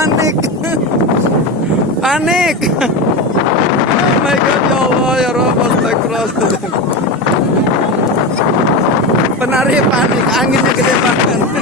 panik. Panik. Oh my god, ya Allah, ya Rabb, astagfirullahaladzim. Penari panik, anginnya gede banget.